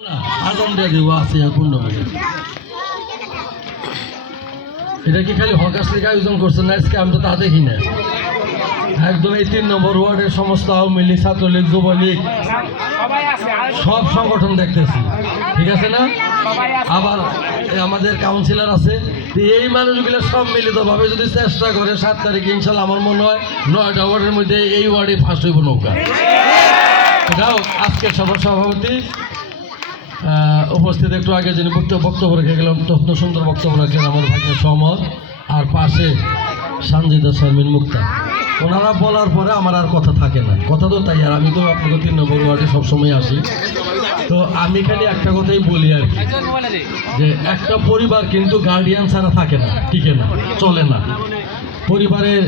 আজান দিয়ে দেবো আছে এটা কি খালি হকাশ লীগ আয়োজন করছে না আজকে? আমি তো তা দেখি না। একদম এই 3 নম্বর ওয়ার্ডের সমস্ত আওয়ামী লীগ, ছাত্রলীগ, যুবলীগ সব সংগঠন দেখতেছি, ঠিক আছে না? আবার আমাদের কাউন্সিলর আছে। এই মানুষগুলো সব মিলিতভাবে যদি চেষ্টা করে 7 তারিখে ইনশাল্লাহ আমার মনে হয় 9টা ওয়ার্ডের মধ্যে এই ওয়ার্ডে ফার্স্ট হইব নৌকা। এটাও আজকের সভার সভাপতি উপস্থিত একটু আগে যিনি বক্তব্য রেখে গেলাম, অত্যন্ত সুন্দর বক্তব্য রাখলেন আমার ভাগ্যের সহমত। আর পাশে সানজিদা শারমিন মুক্তা, ওনারা বলার পরে আমার আর কথা থাকে না। কথা তো তাই, আর আমি তো আপনাকে 3 নম্বর ওয়ার্ডে সবসময় আসি। তো আমি খালি একটা কথাই বলি আর কি, যে একটা পরিবার কিন্তু গার্ডিয়ান ছাড়া থাকে না, টিকে না, চলে না। পরিবারের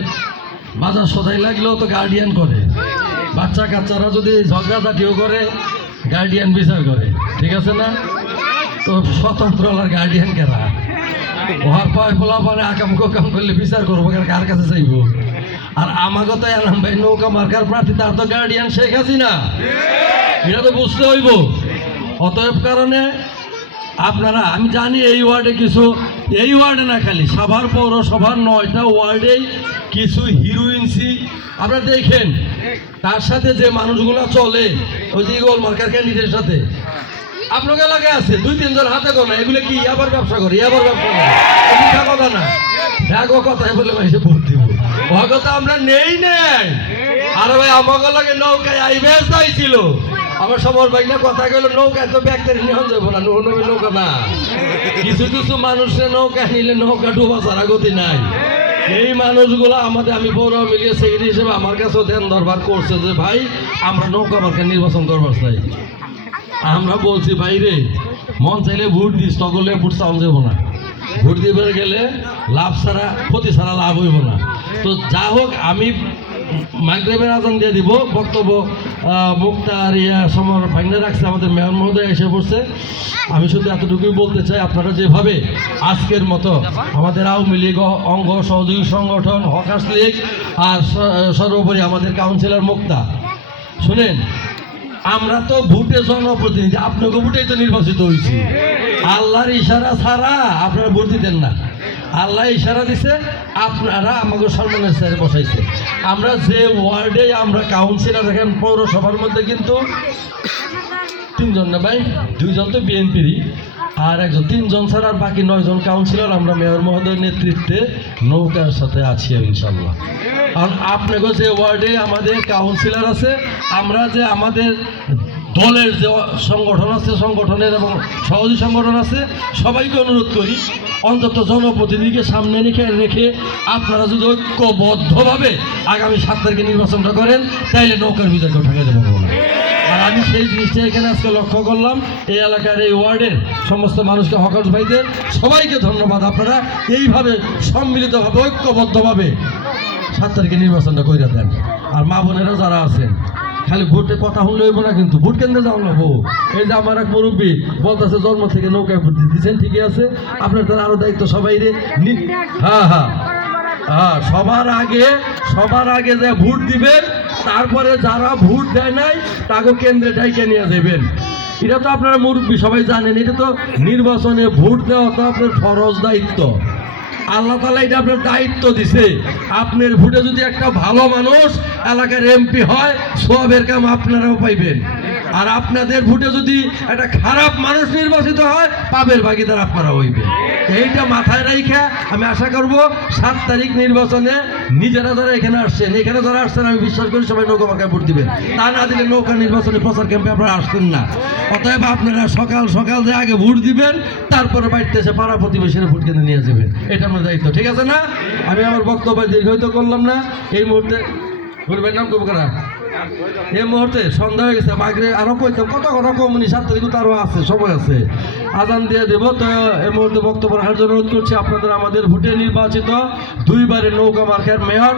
বাজার সদাই লাগলেও তো গার্ডিয়ান করে। বাচ্চা কাচ্চারা যদি ঝগড়াঝাটিও করে গার্ডিয়ান বিচার করে, ঠিক আছে না? তো স্বতন্ত্র গার্ডিয়ান কেনা ওহার পয় বলা মানে আকাম কোকাম করলে বিচার করবো, কার কাছে চাইব? আর আমাকে তো এলাম ভাই নৌকা মার্কার প্রার্থী, তার তো গার্ডিয়ান শেখ হাসিনা, এটা তো বুঝতে হইব। অতএব কারণে আপনারা, আমি জানি এই ওয়ার্ডে কিছু, এই ওয়ার্ডে না খালি সাভার পৌরসভার 9টা ওয়ার্ডেই কিছু হিরোইনসি আপনারা দেখেন। তার সাথে যে মানুষগুলো চলে ওই যে গোল মার্কার ক্যান্ডিডেটের সাথে আপনার এলাকায় আছে 2-3 জন হাতে গোনা, এগুলো কি আবার ব্যবসা করে, আবার ব্যবসা করে, মিথ্যা কথা না। দেখো কথাই বলে মাইসে ভোট দিব, ও কথা আমরা নেই নেই। আরে ভাই আমাকে লাগে নৌকায় আইবেস চাইছিল, আমার সবার ভাই না কথা গেল নৌকায় তো ব্যাগটারি নেওয়া যাবো না, নৌকা না। কিছু কিছু মানুষের নৌকা নিলে নৌকা ডুবা ছাড়া গতি নাই। এই মানুষগুলো আমাদের, আমি পৌর মিলিয়ে সেক্রেটারি হিসেবে আমার কাছেও ধ্যান দরবার করছে যে ভাই আমরা নৌকা মার্কা নির্বাচন করবার চাই। আমরা বলছি ভাই রে, মন চাইলে ভোট দিস, তগলে ভোট চাউন যাব না। ভোট দিবে গেলে লাভ ছাড়া, ক্ষতি ছাড়া লাভ হইব না। তো যা হোক, আমি মাগরিবের আজান দিয়ে দিব। বক্তব্য মুক্তার সময় ভাঙনে রাখছে আমাদের মেয়র মহোদয় এসে পড়ছে। আমি শুধু এতটুকুই বলতে চাই, আপনারা যেভাবে আজকের মতো আমাদের আওয়ামী লীগ অঙ্গ সহযোগী সংগঠন, হকার্স লীগ, আর সর্বোপরি আমাদের কাউন্সিলর মুক্তা, শুনেন, আমরা তো ভোটে জনপ্রতিনিধি, আপনাকে ভোটেই তো নির্বাচিত হয়েছি। আল্লাহর ইশারা ছাড়া আপনারা ভোট দিতেন না। আল্লাহ ইশারা দিছে, আপনারা আমাকে সম্মানের স্যারে বসাইছে। আমরা যে ওয়ার্ডে আমরা কাউন্সিলর দেখেন, পৌরসভার মধ্যে কিন্তু 3 জন না ভাই, 2 জন তো বিএনপিরই, আর একজন 3 জন ছাড়া আর বাকি 9 জন কাউন্সিলর আমরা মেয়র মহোদয়ের নেতৃত্বে নৌকার সাথে আছি ইনশাল্লাহ। আর আপনাকে যে ওয়ার্ডে আমাদের কাউন্সিলর আছে, আমরা যে আমাদের দলের যে সংগঠন আছে, সংগঠনের এবং সহযোগী সংগঠন আছে, সবাইকে অনুরোধ করি অন্তত জনপ্রতিনিধিকে সামনে রেখে আপনারা যদি ঐক্যবদ্ধভাবে আগামী 7 তারিখে নির্বাচনটা করেন, তাইলে নৌকার বিজয়কে ঠেকাতে পারবো না। আর আমি সেই জিনিসটা এখানে আজকে লক্ষ্য করলাম। এই এলাকার এই ওয়ার্ডের সমস্ত মানুষকে, হকার্স ভাইদের সবাইকে ধন্যবাদ। আপনারা এইভাবে সম্মিলিতভাবে ঐক্যবদ্ধভাবে 7 তারিখে নির্বাচনটা করে দেন। আর মা বোনেরা যারা আছেন, খালি ভোটে কথা শুনলে হইব না, কিন্তু ভোট কেন্দ্রে যাও না। এই যে আমার এক মুরব্বী বলতেছে জন্ম থেকে নৌকায় ভোট দিচ্ছেন, ঠিকই আছে, আপনার তার আরো দায়িত্ব সবাই রে। হ্যাঁ, সবার আগে যে ভোট দিবেন, তারপরে যারা ভোট দেয় নাই তাকে কেন্দ্রে ডাইকে নিয়ে দেবেন। এটা তো আপনারা মুরব্বী সবাই জানেন, এটা তো নির্বাচনে ভোট দেওয়া তো আপনার ফরজ দায়িত্ব। আল্লাহ তাআলা এটা আপনার দায়িত্ব দিছে। আপনার ভোটে যদি একটা ভালো মানুষ এলাকার এমপি হয়, সওয়াবের কাম আপনারাও পাইবেন। আর আপনাদের ভোটে যদি একটা খারাপ মানুষ নির্বাচিত হয়, পাবের ভাগিদার আপনারা হইবেন। এইটা মাথায় রাখা আমি আশা করব 7 তারিখ নির্বাচনে নিজেরা যারা এখানে আসছেন, আমি বিশ্বাস করি সবাই নৌকা মার্কায় ভোট দিবেন। তা না দিলে নৌকা নির্বাচনে প্রচার ক্যাম্পে আপনারা আসছেন না। অতএব আপনারা সকাল সকাল যে আগে ভোট দিবেন, তারপরে বাড়িতে এসে পাড়া প্রতিবেশীরা ভোট কেন্দ্রে নিয়ে যাবেন। এটা আমার দায়িত্ব, ঠিক আছে না? আমি আমার বক্তব্য দীর্ঘায়িত করলাম না। এই মুহূর্তে বলবেন নাম কব করা, এই মুহূর্তে সন্ধ্যা হয়ে গেছে, মাগরিব আরো কইতাম কত কথা কমনি, 7 তারিখ তো আরো আছে, সময় আছে, আজান দিয়ে দেব। তো এই মুহূর্তে বক্তব্য রাখার জন্য অনুরোধ করছি আপনাদের, আমাদের ভোটে নির্বাচিত 2 বারের নৌকা মার্কার মেয়র